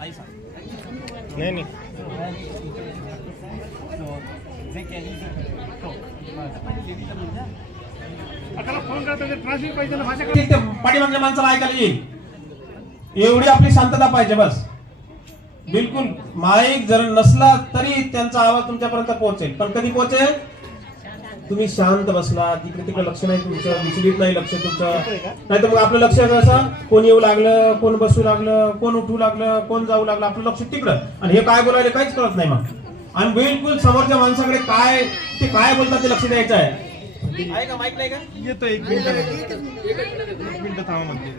नाही नाही ठीक ते पाठीमागच्या माणसाला ऐकायला येईल. एवढी आपली शांतता पाहिजे बस. बिलकुल माईक जर नसला तरी त्यांचा आवाज तुमच्यापर्यंत पोहोचेल. पण कधी पोहोचेल? तुम्ही शांत बसला तिकडे तिकडे लक्ष नाही तुमचं विचलित नाही लक्ष तुमचं. नाही तर मग आपलं लक्ष कसं कोण येऊ लागलं कोण बसू लागलं कोण उठू लागलं कोण जाऊ लागलं आपलं लक्ष तिकडं. आणि हे काय बोलायला काहीच कळत नाही मग. आणि बिलकुल समोरच्या माणसाकडे काय ते काय बोलतात ते लक्ष द्यायचं आहे. आहे का? माईक नाही का? येतो एक मिनिट एक मिनिट थांबा म्हणते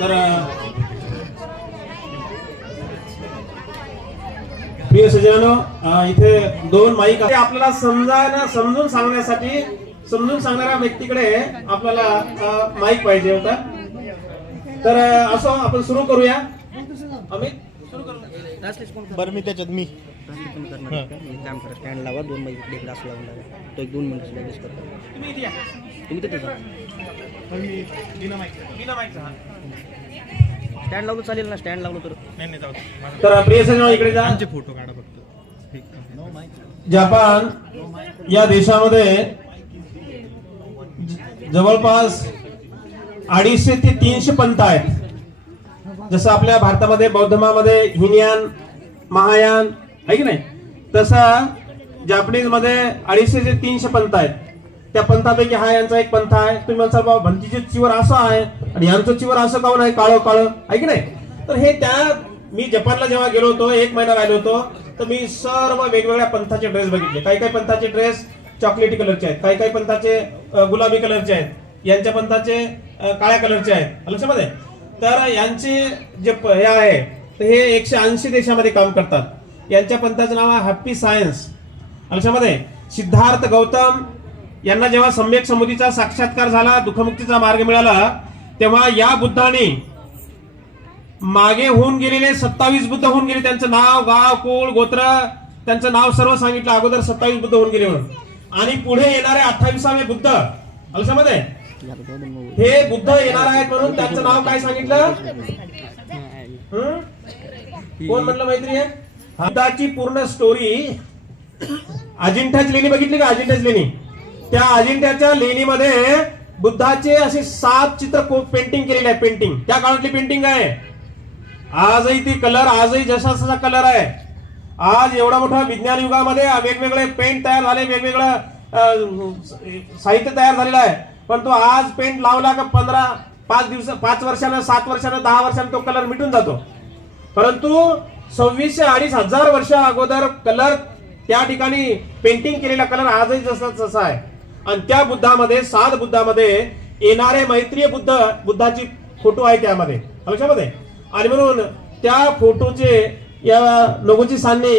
तर प्रिय सजनो इथे दोन माईक. आपल्याला समजायला समजून सांगण्यासाठी समजून सांगणाऱ्या व्यक्तीकडे आपल्याला माईक पाहिजे होता तर असो आपण सुरू करूया अमित सुरू करू बरं मी त्याच्यात मी? एक काम करा स्टँड लावा दोन माईक इकडे इकडे असं लावून लावा तो एक दोन मिनिट लगेच करतो तुम्ही. तुम्ही तिथे जा मी बिना माईक बिना माईकचा, हा. स्टँड लावलं चालेल ना स्टँड लावलं तर. नाही नाही जाऊ दे. माझा- तर प्रिय सजनो इकडे जा. आमचे फोटो काढा फक्त. ठीक. जपान या देशामध्ये ज- जवळपास अडीचशे ते तीनशे पंथ आहेत. जसं आपल्या भारतामध्ये बौद्धमामध्ये हिनयान महायान आहे की नाही? तसं जपानीजमध्ये अडीचशे ते तीनशे पंथ आहेत. त्या पंथापैकी हा यांचा एक पंथ आहे. तुम्ही म्हणसाल बाबा भंतीचे चिवर असं आहे. आणि यांचं चिवर असं काऊन आहे? काळं काळं. आहे की नाही? तर हे त्या मी जपानला जेव्हा गेलो होतो एक महिना राहिलो होतो तर मी सर्व वेगवेगळ्या पंथाचे ड्रेस बघितले. काही काही पंथाचे ड्रेस चॉकलेटी कलरचे आहेत. काही काही पंथाचे गुलाबी कलरचे आहेत. यांच्या पंथाचे काळ्या कलरचे आहेत. लक्षामध्ये तर यांचे जे हे आहे तर हे एकशे ऐंशी देशामध्ये काम करतात. यांच्या पंथाचं नाव आहे हॅप्पी सायन्स. लक्षामध्ये सिद्धार्थ गौतम यांना जेव्हा सम्यक समुदीचा साक्षात्कार झाला दुःखमुक्तीचा मार्ग मिळाला तेव्हा या बुद्धाने मागे होऊन गेलेले सत्तावीस बुद्ध होऊन गेले. त्यांचं नाव गाव कुळ गोत्र त्यांचं नाव सर्व सांगितलं. अगोदर सत्तावीस बुद्ध होऊन गेले म्हणून. आणि पुढे येणारे अठ्ठावीसावे बुद्ध. लक्षामध्ये हे बुद्ध येणार आहेत म्हणून त्यांचं नाव काय सांगितलं? कोण म्हटलं मैत्री आहे बुद्धाची पूर्ण स्टोरी अजिंठ्याची लेणी बघितली का? अजिंठ्याची लेणी. त्या अजिंठ्याच्या लेणीमध्ये बुद्धाचे असे सात चित्र पेंटिंग केलेले आहे पेंटिंग त्या काळातली पेंटिंग आहे आजही ती कलर आजही जशाचा कलर आहे. आज एवढा मोठा विज्ञान युगामध्ये वेगवेगळे पेंट तयार झाले वेगवेगळं साहित्य तयार झालेलं आहे. पण तो आज पेंट लावला का पंधरा पाच दिवस पाच वर्षानं सात वर्षानं दहा वर्षानं तो कलर मिटून जातो. परंतु सव्वीसशे अडीच हजार वर्ष अगोदर कलर त्या ठिकाणी पेंटिंग केलेला कलर आजही जसा तसा आहे. आणि त्या बुद्धामध्ये सात बुद्धामध्ये येणारे मैत्रीय बुद्ध बुद्धाची फोटो आहे त्यामध्ये. लक्षामध्ये? आणि म्हणून त्या फोटोचे या लोगोची सानने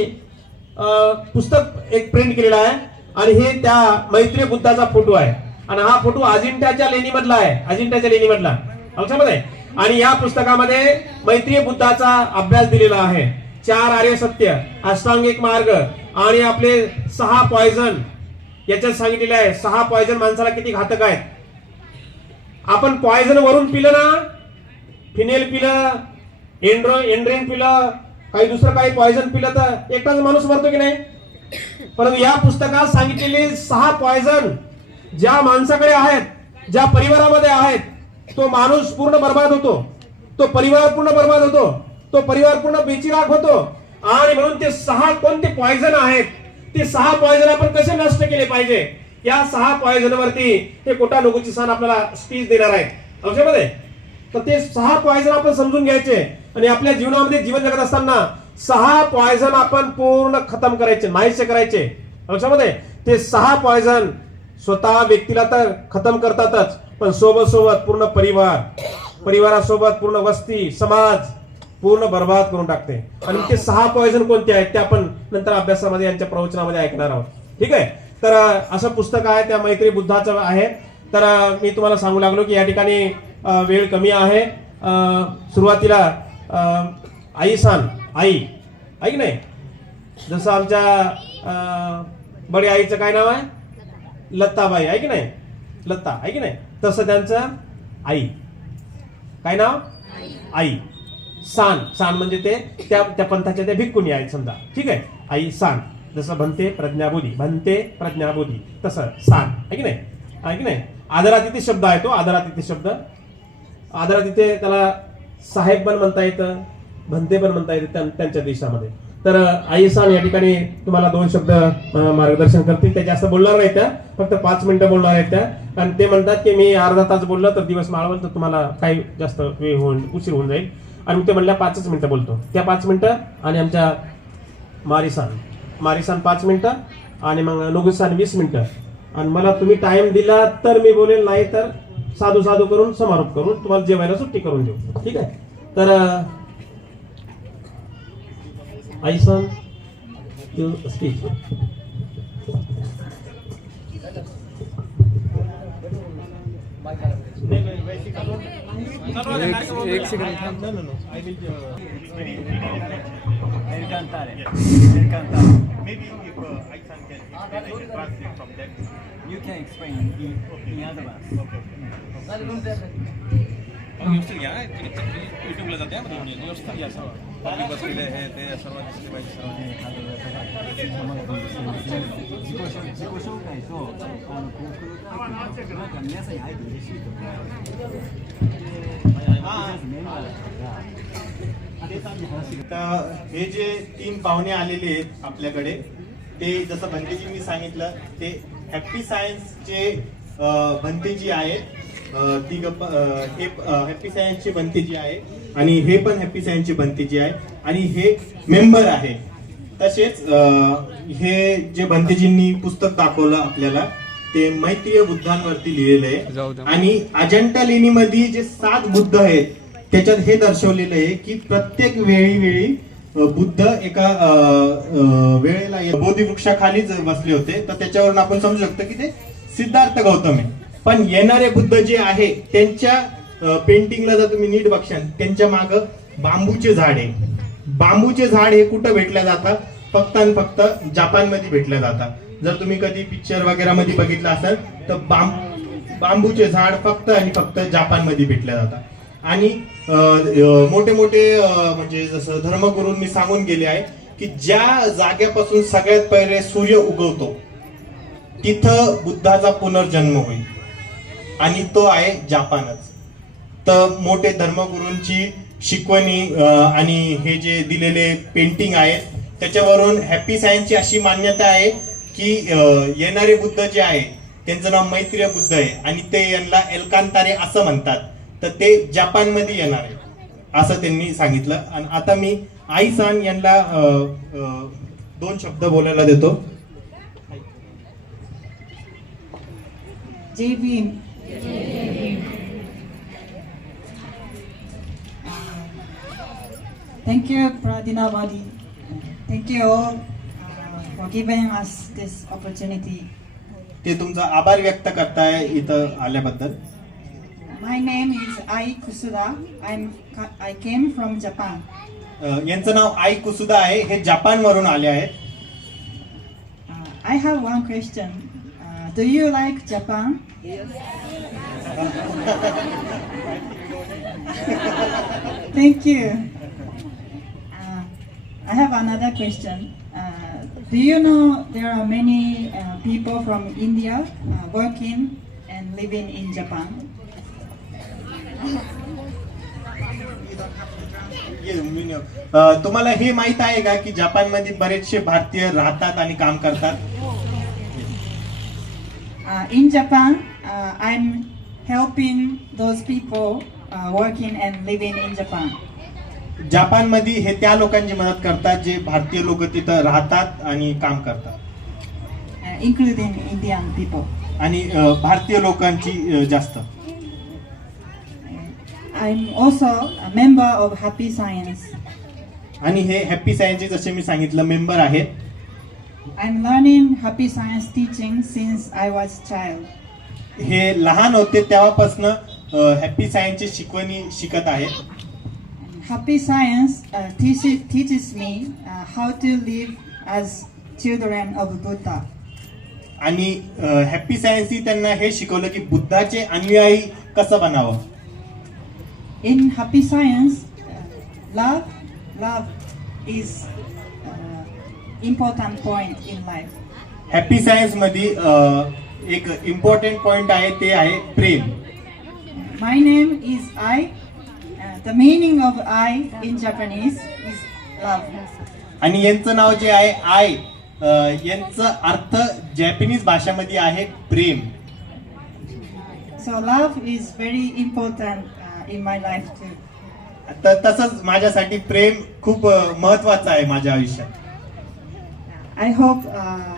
पुस्तक एक प्रिंट केलेलं आहे आणि हे त्या मैत्रीय बुद्धाचा फोटो आहे. आणि हा फोटो अजिंठ्याच्या लेणीमधला आहे. अजिंठ्याच्या लेणीमधला. लक्षामध्ये? आणि या पुस्तकामध्ये मैत्रीय बुद्धाचा अभ्यास दिलेला आहे. चार आर्य सत्य अष्टांगिक मार्ग आणि आपले सहा पॉयझन याच्यात सांगितलेलं आहे सहा पॉयझन माणसाला किती घातक आहेत? आपण पॉयझन वरून पिलं ना फिनेल पिलं एंड्रो एंड्रेन पिलं काही दुसरं काही पॉयझन पिलं तर एकटाच माणूस मरतो की नाही? परंतु या पुस्तकात सांगितलेले सहा पॉयझन ज्या माणसाकडे आहेत ज्या परिवारामध्ये आहेत तो माणूस पूर्ण बर्बाद होतो. तो परिवार पूर्ण बर्बाद होतो. तो परिवार पूर्ण बेचिराग होतो. आणि म्हणून ते सहा कोणते पॉयझन आहेत? ते सहा पॉयझन आपण कसे नष्ट केले पाहिजे? या सहा पॉयझन वरती हे कोटा सण आपल्याला स्पीच देणार आहे. लक्षामध्ये तर ते सहा पॉयझन आपण समजून घ्यायचे आणि आपल्या जीवनामध्ये जीवन जगत असताना सहा पॉयझन आपण पूर्ण खतम करायचे नाहीसे करायचे. लक्षामध्ये ते सहा पॉयझन स्वतः व्यक्तीला तर खतम करतातच पण सोबत सोबत पूर्ण परिवार परिवारासोबत पूर्ण वस्ती समाज पूर्ण बर्बाद करून टाकते. आणि ते सहा पॉयझन कोणते आहेत ते आपण नंतर अभ्यासामध्ये यांच्या प्रवचनामध्ये ऐकणार आहोत. ठीक आहे? तर असं पुस्तक आहे त्या मैत्री बुद्धाचं आहे. तर मी तुम्हाला सांगू लागलो की या ठिकाणी वेळ कमी आहे. सुरुवातीला आई सान आई. ऐक नाही? जसं आमच्या बडी आईचं काय नाव आहे? लत्ताबाई आहे की नाही? लता. आहे की नाही? तसं त्यांचं आई. काय नाव? आई. सान. सान म्हणजे ते त्या त्या पंथाच्या त्या भिक्कुनी आहेत समजा. ठीक आहे? Ai san. जसं भन्ते प्रज्ञाबोधी. भनते प्रज्ञाबोधी. तसं सान. आहे की नाही? आहे की नाही? आदरातिथी शब्द आहे तो. आदरातिथी शब्द. आदरातिथे त्याला साहेब पण म्हणता येतं. भंते पण म्हणता येतं त्यांच्या देशामध्ये. तर आई सान या ठिकाणी तुम्हाला दोन शब्द मार्गदर्शन करतील. ते जास्त बोलणार नाही त्या फक्त पाच मिनिटं बोलणार आहेत त्या आणि ते म्हणतात की मी अर्धा तास बोललो तर दिवस माळवल तर तुम्हाला काही जास्त वेळ होऊन उशीर होऊन जाईल. आणि मी ते म्हणल्या पाचच मिनटं बोलतो. त्या पाच मिनटं आणि आमच्या मारिसान. मारिसान पाच मिनटं आणि मग नुगुसान वीस मिनटं. आणि मला तुम्ही टाइम दिला तर मी बोलेल नाही तर साधू साधू करून समारोप करून तुम्हाला जेवायला सुट्टी करून देऊ. ठीक आहे? तर Ai san Ai san you speak from that. You can explain in, in advance. युट्यूबला जाते हा, म्हणजे व्यवस्थित या सर्व. Public बसलेले हे ते सर्व दिसले पाहिजे सर्व 自己紹自己紹介とあの幸福のなんか皆さんに会えて嬉しいとか、 हे जे तीन पाहुणे आलेले आहेत आपल्याकडे ते जसं भंतेजींनी सांगितलं ते हॅपी सायन्सचे भंतेजी आहेत. ती गप्प हे हॅपी सायन्सचे भंतेजी आहे आणि हे पण हॅपी सायन्सचे भंतेजी आहे आणि हे मेंबर आहे तसेच हे जे भंतेजींनी पुस्तक दाखवलं आपल्याला ते मैत्रीय बुद्धांवरती लिहिलेलं आहे. आणि अजंठा लेणीमध्ये जे सात बुद्ध आहेत त्याच्यात हे दर्शवलेलं आहे की प्रत्येक वेळी वेळी बुद्ध एका वेळेला बोधी वृक्षाखालीच बसले होते. तर त्याच्यावरून आपण समजू शकतो की ते सिद्धार्थ गौतम आहे. पण येणारे बुद्ध जे आहे त्यांच्या पेंटिंगला जर तुम्ही नीट बघशाल त्यांच्या माग बांबूचे झाड आहे. बांबूचे झाड हे कुठं भेटल्या जातात? फक्त आणि फक्त जपानमध्ये भेटल्या जातात. जर तुम्ही कधी पिक्चर वगैरे मध्ये बघितलं असाल तर बांब बांबूचे झाड फक्त आणि फक्त जापानमध्ये भेटले जातात. आणि मोठे मोठे म्हणजे जसं धर्मगुरूंनी सांगून गेले आहे की ज्या जाग्यापासून सगळ्यात पहिले सूर्य उगवतो तिथं बुद्धाचा पुनर्जन्म होईल. आणि तो आहे जापानच. तर मोठे धर्मगुरूंची शिकवणी आणि हे जे दिलेले पेंटिंग आहेत त्याच्यावरून हॅपी सायन्सची अशी मान्यता आहे की येणारे बुद्ध जे आहे त्यांचं नाव मैत्रीय बुद्ध आहे आणि ते यांना एलकांतारे असं म्हणतात तर ते जपानमध्ये येणार आहे असं त्यांनी सांगितलं आणि आता मी आई सान यांना दोन शब्द बोलायला देतो Jay Beam. Thank you you, Pradina Badi. Thank you all uh, for giving us this opportunity. ते तुमचा आभार व्यक्त करताय इथं आल्याबद्दल. My name is Ai Kusuda I am I came from Japan यांचं नाव आई कुसुदा आहे. हे जपान वरून आले आहेत. I have one question do you like Japan thank you I have another question Uh, do you know there are many uh, people from India uh, working and living in Japan? ये, मी न- अ, तुम्हाला हे माहित आहे का की जपानमध्ये बरेचसे भारतीय राहतात आणि काम करतात Uh, in Japan, uh, I'm helping those people uh, working and living in Japan. जपानमध्ये हे त्या लोकांची मदत करतात जे भारतीय लोक तिथं राहतात आणि काम करतात uh, including Indian people. आणि अ, भारतीय लोकांची अ, जास्त I'm also a member of Happy Science. आणि हे हॅपी सायन्सचे जसे मी सांगितलं मेंबर आहेत I'm learning Happy Science teaching since I was child. हे लहान होते तेव्हापासून हॅपी सायन्सची शिकवणी शिकत आहेत Happy Science uh, teaches, teaches me uh, how to live as children of Buddha. आणि हॅपी सायन्सनी त्यांना हे शिकवलं की बुद्धाचे अनुयायी कसं बनावं In happy science, uh, love, love is uh, important point in life. Happy science मध्ये अं, एक इम्पॉर्टंट पॉइंट आहे ते आहे प्रेम My name is I. Uh, the meaning of I in Japanese is love. आणि यांचं नाव जे आहे आय यांचं अर्थ जॅपनीज भाषेमध्ये आहे प्रेम So love is very important uh, in my life too. तर तसंच माझ्यासाठी प्रेम खूप महत्वाचं आहे माझ्या आयुष्यात I hope uh, uh,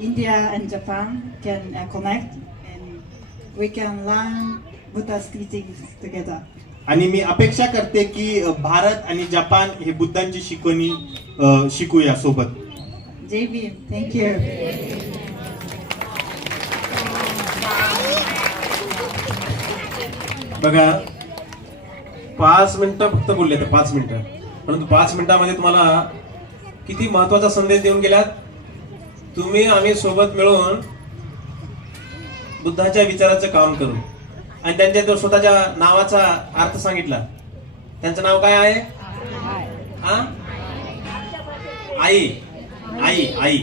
India and Japan can uh, connect and we can learn Buddha's teachings together. आणि मी अपेक्षा करते की भारत आणि जपान हे बुद्धांची शिकवणी शिकूया सोबत. बघा पाच मिनिटं फक्त बोलले ते पाच मिनिटं. परंतु पाच मिनिटामध्ये तुम्हाला किती महत्त्वाचा संदेश देऊन गेलात? तुम्ही आम्ही सोबत मिळून बुद्धाच्या विचाराचं काम करू. आणि त्यांच्या तो स्वतःच्या नावाचा अर्थ सांगितला. त्यांचं नाव काय आहे? हा आई. आई आई.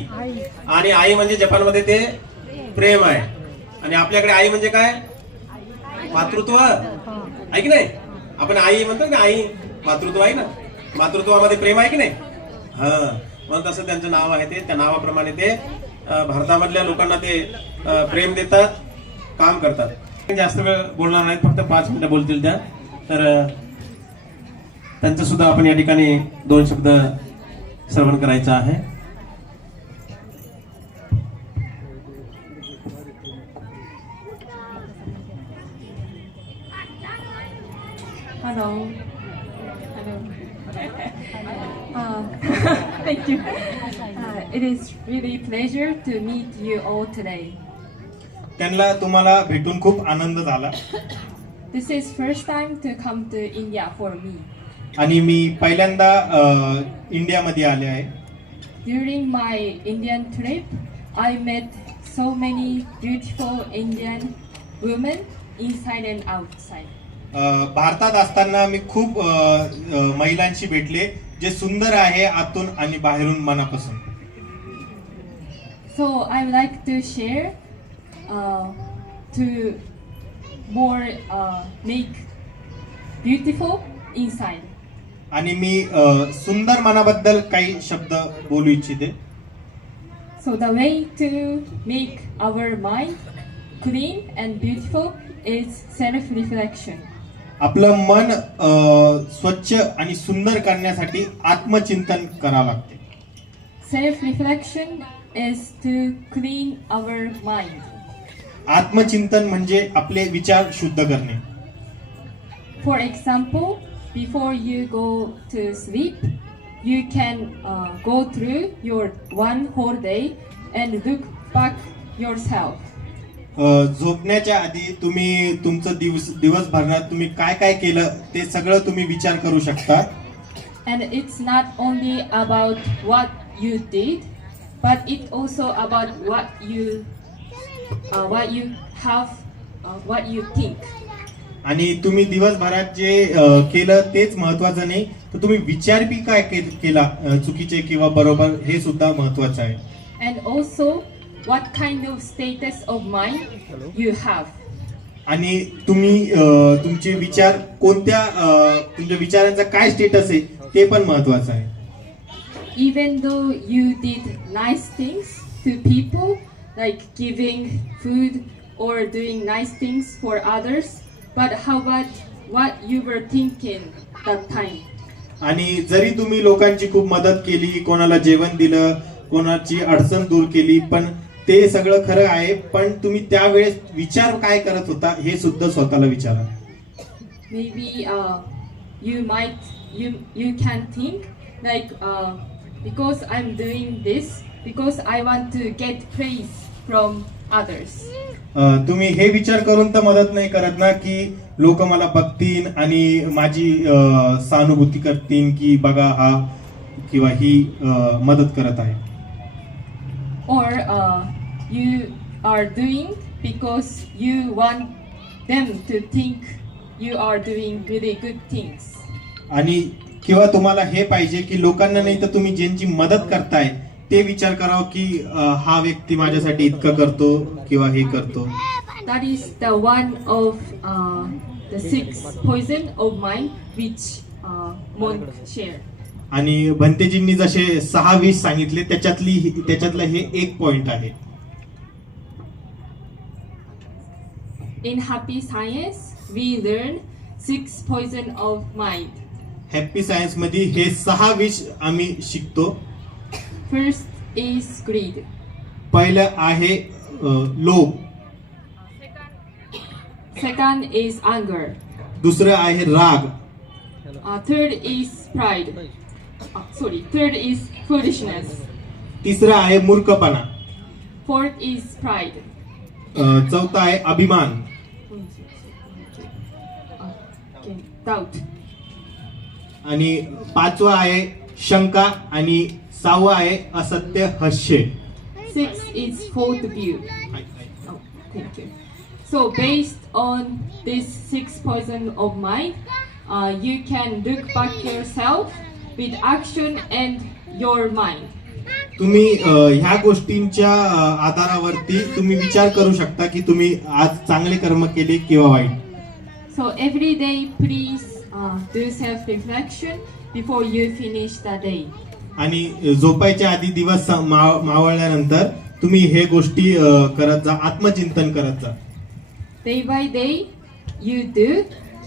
आणि आई म्हणजे जपानमध्ये ते प्रेम आहे. आणि आपल्याकडे आई म्हणजे काय? मातृत्व. आहे की नाही? आपण आई म्हणतो ना आई मातृत्व आहे ना? मातृत्वामध्ये प्रेम आहे की नाही? हा. म्हणून तसं त्यांचं नाव आहे ते. त्या नावाप्रमाणे ते भारतामधल्या लोकांना ते प्रेम देतात काम करतात. जास्त वेळ बोलणार नाहीत फक्त पाच मिनिटं बोलतील त्या. तर त्यांचं सुद्धा आपण या ठिकाणी दोन शब्द श्रवण करायचं आहे. Hello hello thank you it is Uh, pleasure to meet you all today. त्यांना तुम्हाला भेटून खूप आनंद झाला. This is first time to come to India for me आणि मी पहिल्यांदा इंडिया मध्ये आले आहे. During my Indian trip I met so many beautiful Indian women inside and outside भारतात असताना मी खूप महिलांशी भेटले जे सुंदर आहे आतून आणि बाहेरून मनापासून. So I like to share uh, to more uh, make beautiful inside. आणि मी uh, सुंदर मनाबद्दल काही शब्द बोलू इच्छिते. So the way to make our mind clean and beautiful is self reflection आपलं मन uh, स्वच्छ आणि सुंदर करण्यासाठी आत्मचिंतन करावं लागते. Self reflection is to clean our mind आत्मचिंतन म्हणजे आपले विचार शुद्ध करणे. For example before you go to sleep you can go through your one four day and look back yourself झोपण्याच्या आधी तुम्ही तुमचं दिवस दिवसभरात तुम्ही काय काय केलं ते सगळं तुम्ही विचार करू शकता. And it's not only about what you did but it also about what you uh, what you have, uh, what you think. आणि तुम्ही दिवसभरात जे अ, केलं तेच महत्वाचं नाही तर तुम्ही विचार बी काय के- केला अ, चुकीचे किंवा बरोबर हे सुद्धा महत्वाचं आहे And also what kind of status of mind you have. आणि तुम्ही अ, तुमचे विचार कोणत्या अ, तुमच्या विचारांचा काय स्टेटस आहे ते पण महत्वाचं आहे Even though you did nice things to people, like giving food or doing nice things for others. But how about what you were thinking that time? आणि जरी तुम्ही लोकांची खूप मदत केली कोणाला जेवण दिलं कोणाची अडचण दूर केली पण ते सगळं खरं आहे पण तुम्ही त्यावेळेस विचार काय करत होता हे सुद्धा स्वतःला विचारा maybe you my you can think like because I am doing this because i want to get praise from others अं, तुम्ही हे विचार करून तर मदत नाही करत ना की लोक मला बघतील आणि माझी अं, सहानुभूती करतील की बघा हा किंवा ही अं, मदत करत आहे or uh, you are doing because you want them to think you are doing really good things. आणि किंवा तुम्हाला हे पाहिजे की लोकांना नाही तर तुम्ही ज्यांची मदत करताय ते विचार करावं की अं, हा व्यक्ती माझ्यासाठी इतकं करतो किंवा हे करतो That is the one of uh, the six poison of mine which uh, monk share. आणि भंतेजींनी जसे सहा वीस सांगितले त्याच्यातली त्याच्यातलं हे एक पॉइंट आहे In happy science, we learn six poison of mind. Happy सायन्समध्ये हे सहा विष आम्ही शिकतो First is greed. पहिलं आहे लोभ Second is anger. दुसरं आहे राग Uh, third is pride. Uh, sorry, third is foolishness. तिसरं आहे मूर्खपणा Fourth is pride. अं, चौथं आहे अभिमान Uh, doubt. आणि पाचवं आहे शंका आणि सहावं आहे असत्य हास्य Six is fault view. Oh, thank you. So based on this six poison of mind, uh, you can look back yourself with action and your mind. तुम्ही अं, ह्या गोष्टींच्या अं, आधारावरती तुम्ही विचार करू शकता की तुम्ही आज चांगले कर्म केले किंवा वाईट So every day, please uh, do self-reflection before you finish the day. आणि झोपायच्या आधी दिवस सा- माव- मावळल्यानंतर तुम्ही हे गोष्टी अं, करत जा आत्मचिंतन करत जा Day by day, you do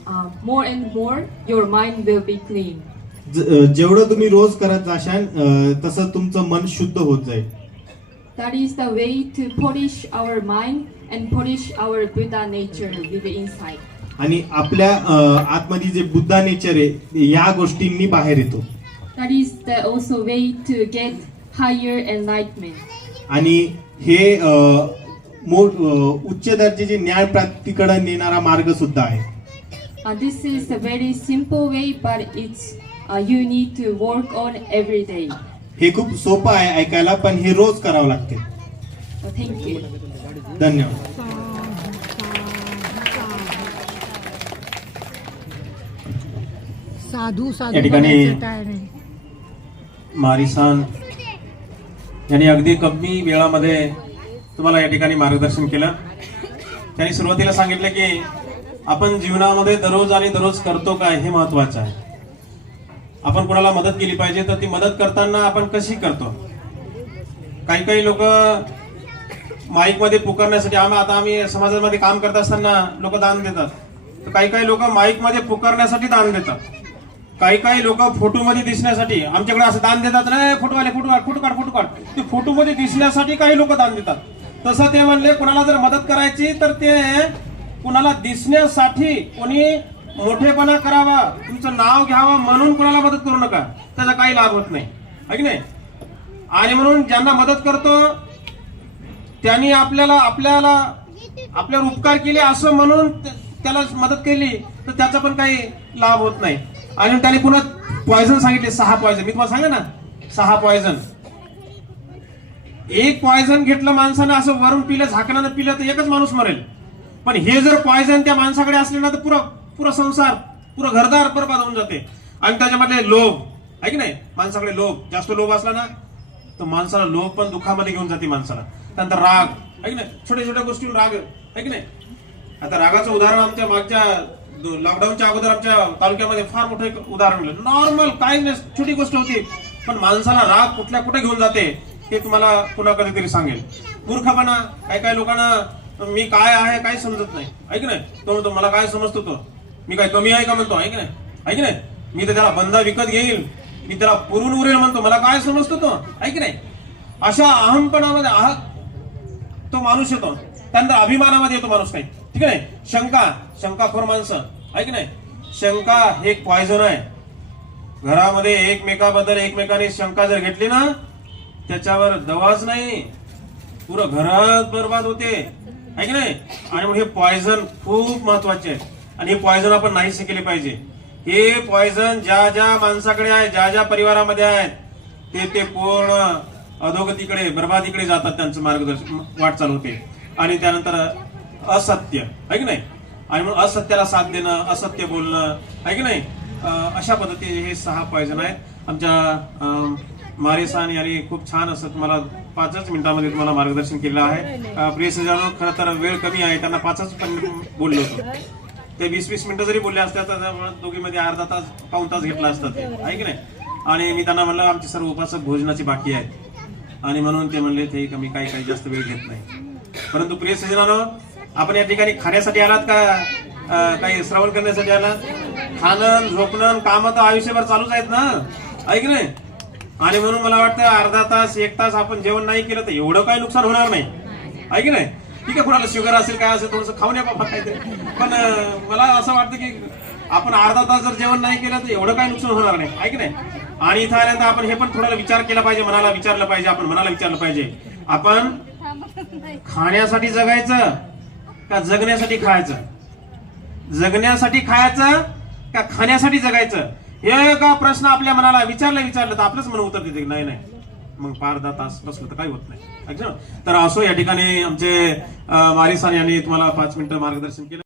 uh, more and more. Your mind will be clean. ज- अं, जेवढं तुम्ही रोज करत जाशाल अं, तसं तुमचं मन शुद्ध होत जाईल That is the way to polish our mind and polish our Buddha nature with the inside. आणि आपल्या आतमध्ये जे बुद्धा नेचर आहे या गोष्टींनी बाहेर येतो. आणि हे उच्च दर्जाचे ज्ञान प्राप्तीकडे नेणारा मार्ग सुद्धा आहे. This is a very simple way per it's you need to work on every day हे खूप सोपं आहे ऐकायला पण हे रोज करावं लागते. थँक्यू धन्यवाद. साधू साधू या ठिकाणी- बनायचं काय नाही मारिसान यांनी अगदी कमी वेळामध्ये तुम्हाला या ठिकाणी मार्गदर्शन केलं. त्यांनी सुरुवातीला सांगितलं की आपण जीवनामध्ये दररोज आणि दररोज करतो काय हे महत्वाचं आहे. आपण कोणाला मदत केली पाहिजे तर ती मदत करताना आपण कशी करतो? काही काही लोक माईकमध्ये पुकारण्यासाठी आम्ही आता आम्ही समाजामध्ये काम करत असताना लोक दान देतात. तर काही काही लोक माईकमध्ये पुकारण्यासाठी दान देतात. काही काही लोक फोटोमध्ये दिसण्यासाठी आमच्याकडे असं दान देतात नाही फोटोवाले फोटो काढ फोटो काढ फोटो काढ. ते फोटो मध्ये दिसण्यासाठी काही लोक दान देतात. तसं ते म्हणले कुणाला जर मदत करायची तर ते कुणाला दिसण्यासाठी कोणी मोठेपणा करावा तुमचं नाव घ्यावं म्हणून कुणाला मदत करू नका. त्याचा काही लाभ होत नाही. है की नाही? आणि म्हणून ज्यांना मदत करतो त्यांनी आपल्याला आपल्याला आपल्यावर उपकार केले असं म्हणून त्याला मदत केली तर त्याचा पण काही लाभ होत नाही. आणि त्याने पुन्हा पॉयझन सांगितले सहा पॉयझन मी तुम्हाला सांगा ना? सहा पॉयझन एक पॉयझन घेतलं माणसानं असं वरून पिलं झाकणानं पिलं तर एकच माणूस मरेल. पण हे जर पॉयझन त्या माणसाकडे असले ना तर पुरा पुरा संसार पुरा घरदार बरबाद होऊन जाते. आणि त्याच्यामध्ये लोभ आहे की नाही? माणसाकडे लोभ. जास्त लोभ असला ना तर माणसाला लोभ पण दुःखामध्ये घेऊन जाते माणसाला. त्यानंतर राग आहे की नाही? छोट्या छोट्या गोष्टीवर राग आहे की नाही? आता रागाचं उदाहरण आमच्या मागच्या लॉकडाऊनच्या अगोदर आमच्या तालुक्यामध्ये फार मोठं एक उदाहरण मिळलं. नॉर्मल काही नाही छोटी गोष्ट होती पण माणसाला राग कुठल्या कुठे घेऊन जाते ते तुम्हाला पुन्हा कधीतरी सांगेल. मूर्खपणा काही काही लोकांना मी काय आहे काही समजत नाही. ऐक नाही तो म्हणतो मला काय समजतो तो? मी काय कमी आहे का? म्हणतो ऐक नाही ऐक नाही मी तर त्याला बंदा विकत घेईल. मी त्याला पुरून उरेल म्हणतो मला काय समजतो तो? ऐक नाही अशा अहमपणामध्ये आह तो माणूस येतो. त्यानंतर अभिमानामध्ये येतो माणूस काही. ठीक आहे? शंका शंकाखोर माणसं. आहे की नाही? शंका हे एक पॉयझन आहे. घरामध्ये एकमेकाबद्दल एकमेकाने शंका जर घेतली ना त्याच्यावर दवाच नाही. पुरं घरात बर्बाद होते. आहे की नाही? आणि मग हे पॉयझन खूप महत्त्वाचे आहे. आणि हे पॉयझन आपण नाहीसे केले पाहिजे. हे पॉयझन ज्या ज्या माणसाकडे आहे ज्या ज्या परिवारामध्ये आहेत ते ते पूर्ण अधोगतीकडे बर्बादीकडे जातात त्यांचं मार्गदर्शन वाटचाल होते. आणि त्यानंतर असत्य. आहे की नाही? आणि म्हणून असत्याला साथ देणं असत्य बोलणं आहे की नाही? अशा पद्धतीने हे सहा पॉयझन आहेत. आमच्या मारेसान यांनी खूप छान असं तुम्हाला पाचच मिनिटांमध्ये तुम्हाला मार्गदर्शन केलं आहे. अं, प्रिय सजानो खरं तर वेळ कमी आहे. त्यांना पाचच पण बोललो होतो. ते वीस वीस मिनिटं जरी बोलले असतात तर दोघीमध्ये अर्धा तास पाऊन तास घेतला असता ते. आहे की नाही? आणि मी त्यांना म्हणलं आमची सर्व उपासक भोजनाची बाकी आहेत. आणि म्हणून ते म्हणले ते कमी काही काही जास्त वेळ घेत नाही. परंतु प्रिय सजनानो आपण या ठिकाणी खाण्यासाठी आलात का? काही श्रवण करण्यासाठी आलात? खाणं झोपणं काम तर आयुष्यभर चालूच आहेत ना? आहे की नाही? आणि म्हणून मला वाटतं अर्धा तास एक तास आपण जेवण नाही केलं तर एवढं काही नुकसान होणार नाही. आहे की नाही? ठीक आहे कोणाला शुगर असेल काय असेल थोडस खाऊन या बाबा काहीतरी. पण मला असं वाटतं की आपण अर्धा तास जर जेवण नाही केलं तर एवढं काही नुकसान होणार नाही. आहे की नाही? आणि इथं आल्यानंतर आपण हे पण थोडा विचार केला पाहिजे मनाला विचारलं पाहिजे आपण मनाला विचारलं पाहिजे. आपण खाण्यासाठी जगायचं. का जगण्यासाठी खायचं? जगण्यासाठी खायचं का खाण्यासाठी जगायचं? हे का प्रश्न आपल्या मनाला विचारलं विचारलं तर आपलंच मन उत्तर देते नाही नाही. मग पार दहा तास बसलं तर काही होत नाही. तर असो या ठिकाणी आमचे मारिसान यांनी तुम्हाला पाच मिनिटं मार्गदर्शन केलं.